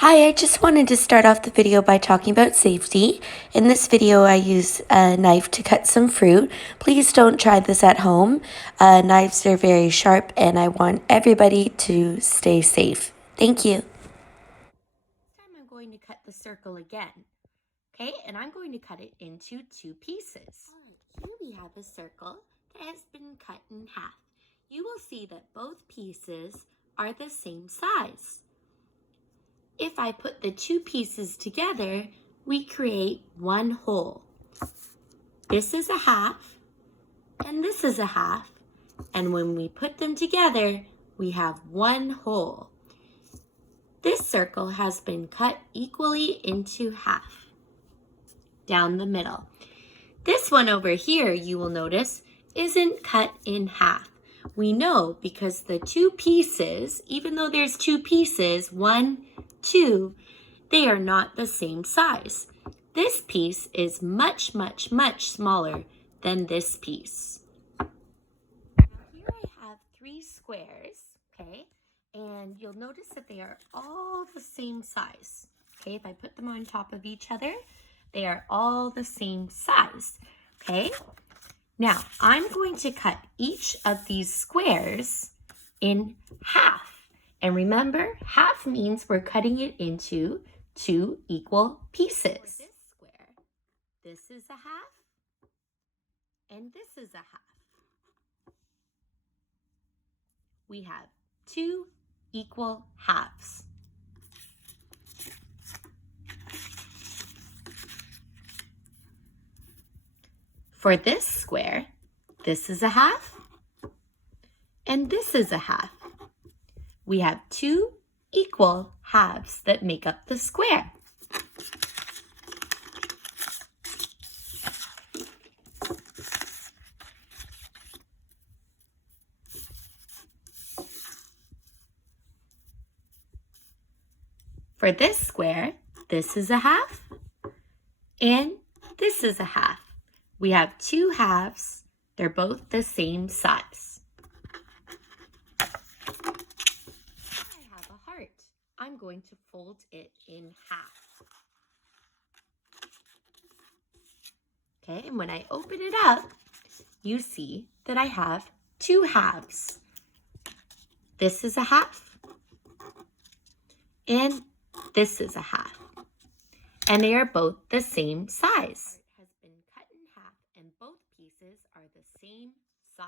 Hi, I just wanted to start off the video by talking about safety. In this video, I use a knife to cut some fruit. Please don't try this at home. Knives are very sharp and I want everybody to stay safe. Thank you. This time I'm going to cut the circle again. Okay, and I'm going to cut it into two pieces. All right, here we have a circle that has been cut in half. You will see that both pieces are the same size. If I put the two pieces together, we create one whole. This is a half, and this is a half, and when we put them together, we have one whole. This circle has been cut equally into half, down the middle. This one over here, you will notice, isn't cut in half. We know because the two pieces, even though there's two pieces, 1, 2, they are not the same size. This piece is much, much, much smaller than this piece. Now here I have 3 squares, okay? And you'll notice that they are all the same size. Okay, if I put them on top of each other, they are all the same size, okay? Now, I'm going to cut each of these squares in half. And remember, half means we're cutting it into 2 equal pieces. For this square, this is a half, and this is a half. We have 2 equal halves. For this square, this is a half, and this is a half. We have 2 equal halves that make up the square. For this square, this is a half, and this is a half. We have 2 halves. They're both the same size. I have a heart. I'm going to fold it in half. Okay, and when I open it up, you see that I have 2 halves. This is a half, and this is a half. And they are both the same size. It has been cut in half, and both pieces are the same size.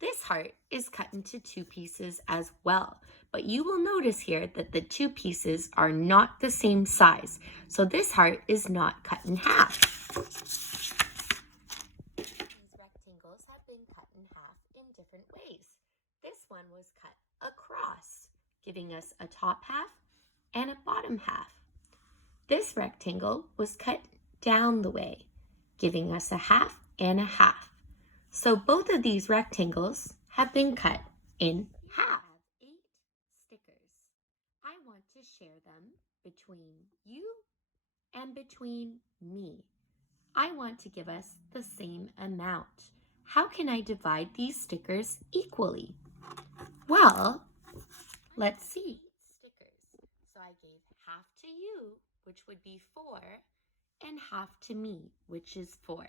This heart is cut into 2 pieces as well, but you will notice here that the 2 pieces are not the same size. So this heart is not cut in half. These rectangles have been cut in half in different ways. This one was cut across, giving us a top half and a bottom half. This rectangle was cut down the way, giving us a half and a half. So both of these rectangles have been cut in half. I have 8 stickers. I want to share them between you and between me. I want to give us the same amount. How can I divide these stickers equally? Well, let's see. Stickers. So I gave half to you, which would be 4, and half to me, which is 4.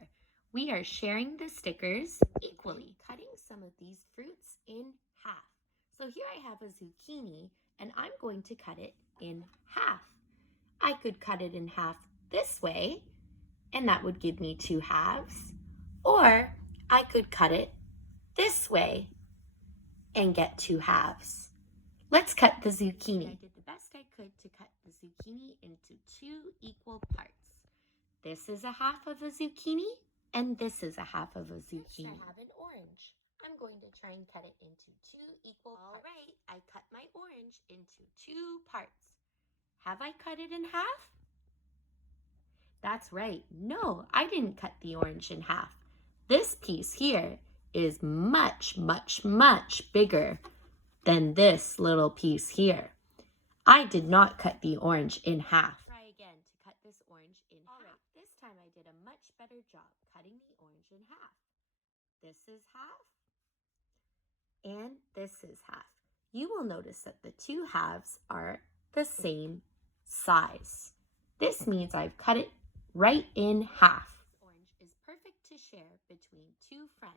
We are sharing the stickers equally, cutting some of these fruits in half. So here I have a zucchini, and I'm going to cut it in half. I could cut it in half this way, and that would give me 2 halves. Or I could cut it this way and get 2 halves. Let's cut the zucchini. I did the best I could to cut the zucchini into 2 equal parts. This is a half of a zucchini, and this is a half of a zucchini. Next, I have an orange. I'm going to try and cut it into 2 equal parts. All right, I cut my orange into 2 parts. Have I cut it in half? That's right. No, I didn't cut the orange in half. This piece here is much, much, much bigger than this little piece here. I did not cut the orange in half. Try again to cut this orange in half. All right, this time I did a much better job cutting the orange in half. This is half, and this is half. You will notice that the two halves are the same size. This means I've cut it right in half. Orange is perfect to share between two friends.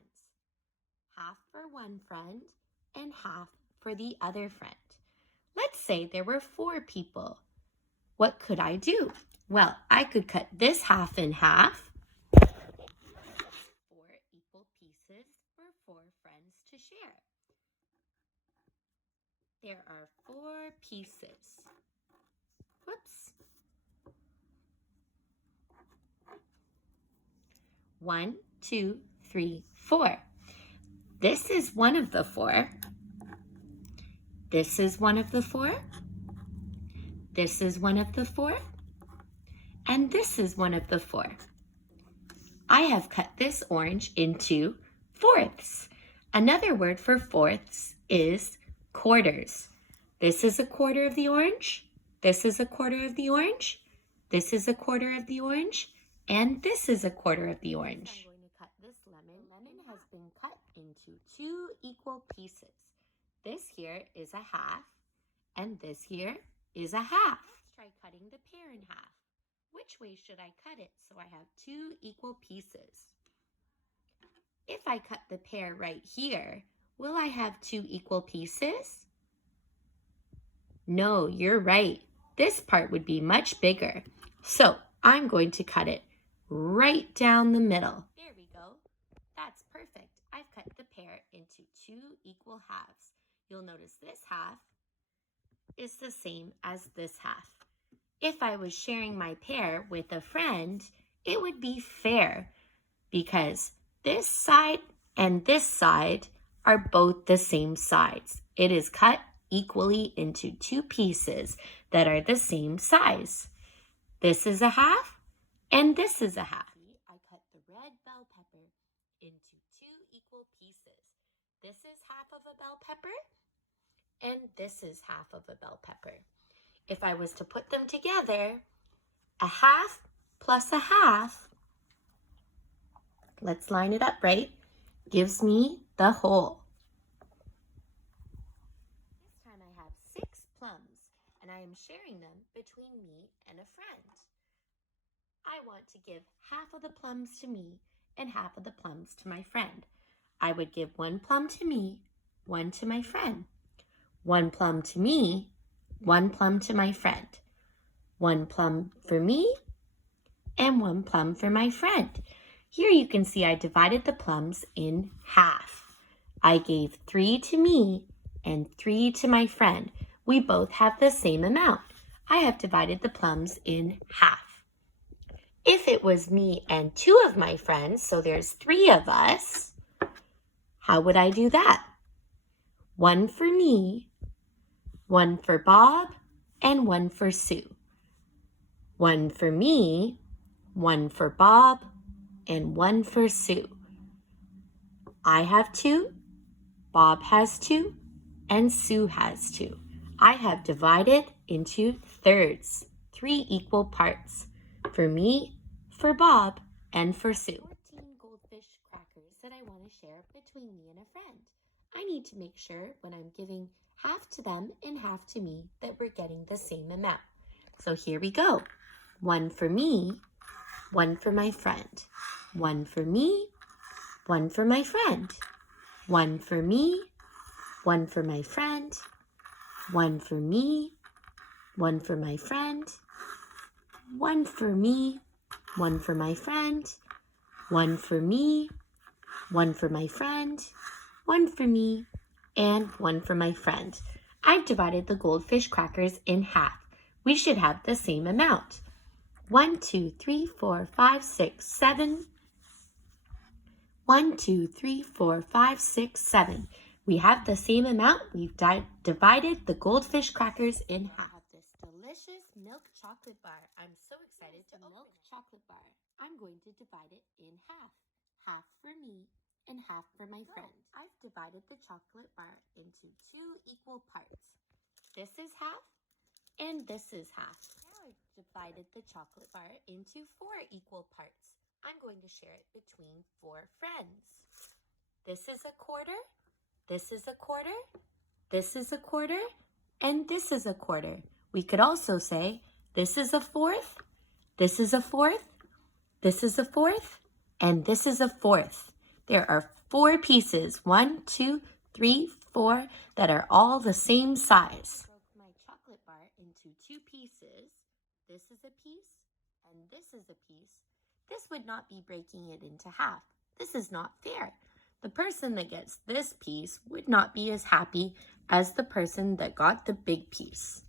Half for one friend and half for the other friend. Let's say there were 4 people. What could I do? Well, I could cut this half in half. 4 equal pieces for 4 friends to share. There are 4 pieces. Whoops. 1, 2, 3, 4. This is one of the 4. This is one of the 4. This is one of the 4. And this is one of the 4. I have cut this orange into fourths. Another word for fourths is quarters. This is a quarter of the orange. This is a quarter of the orange. This is a quarter of the orange. And this is a quarter of the orange. I'm going to cut this lemon. The lemon has been cut into 2 equal pieces. This here is a half, and this here is a half. Let's try cutting the pear in half. Which way should I cut it so I have 2 equal pieces? If I cut the pear right here, will I have 2 equal pieces? No, you're right. This part would be much bigger. So I'm going to cut it right down the middle. There we go. That's perfect. I've cut the pear into 2 equal halves. You'll notice this half is the same as this half. If I was sharing my pear with a friend, it would be fair because this side and this side are both the same size. It is cut equally into 2 pieces that are the same size. This is a half and this is a half. I cut the red bell pepper into 2 equal pieces. This is half of a bell pepper and this is half of a bell pepper. If I was to put them together, a half plus a half, let's line it up right, gives me the whole. This time I have 6 plums, and I am sharing them between me and a friend. I want to give half of the plums to me and half of the plums to my friend. I would give 1 plum to me, 1 to my friend. 1 plum to me, 1 plum to my friend. 1 plum for me and 1 plum for my friend. Here you can see I divided the plums in half. I gave 3 to me and 3 to my friend. We both have the same amount. I have divided the plums in half. If it was me and 2 of my friends, so there's 3 of us, how would I do that? 1 for me, 1 for Bob, and 1 for Sue. 1 for me, 1 for Bob, and 1 for Sue. I have 2, Bob has 2, and Sue has 2. I have divided into thirds, 3 equal parts, for me, for Bob, and for Sue. 14 goldfish crackers that I want to share between me and a friend. I need to make sure when I'm giving half to them and half to me that we're getting the same amount. So here we go. 1 for me, 1 for my friend. 1 for me, 1 for my friend. 1 for me, 1 for my friend. 1 for me, 1 for my friend. 1 for me, 1 for my friend. 1 for me, 1 for my friend. 1 for me, and 1 for my friend. I've divided the goldfish crackers in half. We should have the same amount. 1, 2, 3, 4, 5, 6, 7. 1, 2, 3, 4, 5, 6, 7. We have the same amount. We've divided the goldfish crackers in half. I have this delicious milk chocolate bar. I'm so excited to open milk chocolate bar. I'm going to divide it in half. Half for me and half for my friend. I've divided the chocolate bar into 2 equal parts. This is half and this is half. Now I've divided the chocolate bar into 4 equal parts. I'm going to share it between 4 friends. This is a quarter This is a quarter, this is a quarter, and this is a quarter. We could also say this is a fourth, this is a fourth, this is a fourth, and this is a fourth. There are 4 pieces, 1, 2, 3, 4, that are all the same size. I broke my chocolate bar into 2 pieces. This is a piece, and this is a piece. This would not be breaking it into half. This is not fair. The person that gets this piece would not be as happy as the person that got the big piece.